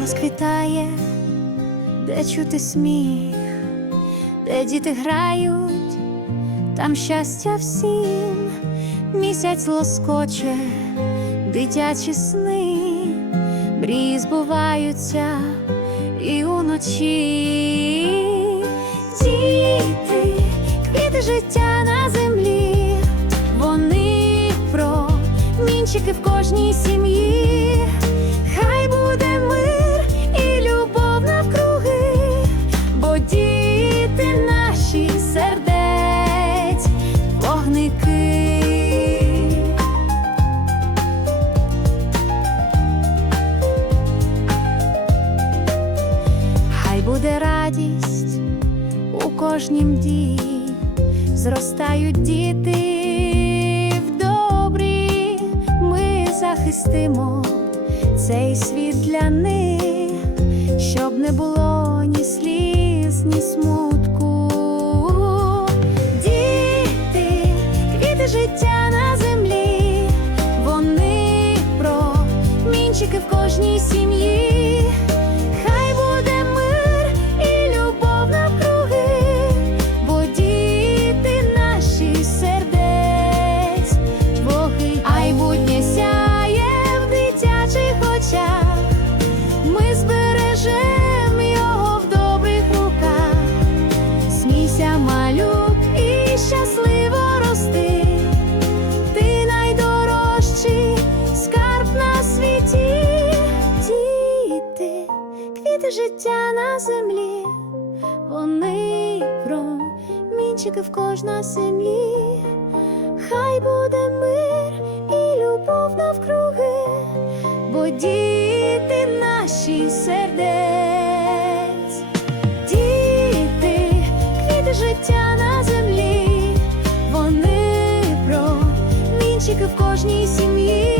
розквітає, де чути сміх, де діти грають, там щастя всім, місяць лоскоче, дитячі сни, мрії збуваються і уночі. Кожнім дії, зростають діти в добрі, ми захистимо цей світ для них, щоб не було ні сліз, ні смутку. Скарб на світі, діти, квіти життя на землі, вони про мінчики в кожна сім'ї. Хай буде мир і любов навкруги, бо діти наші сердець, діти, квіти життя на землі, в кожній сім'ї.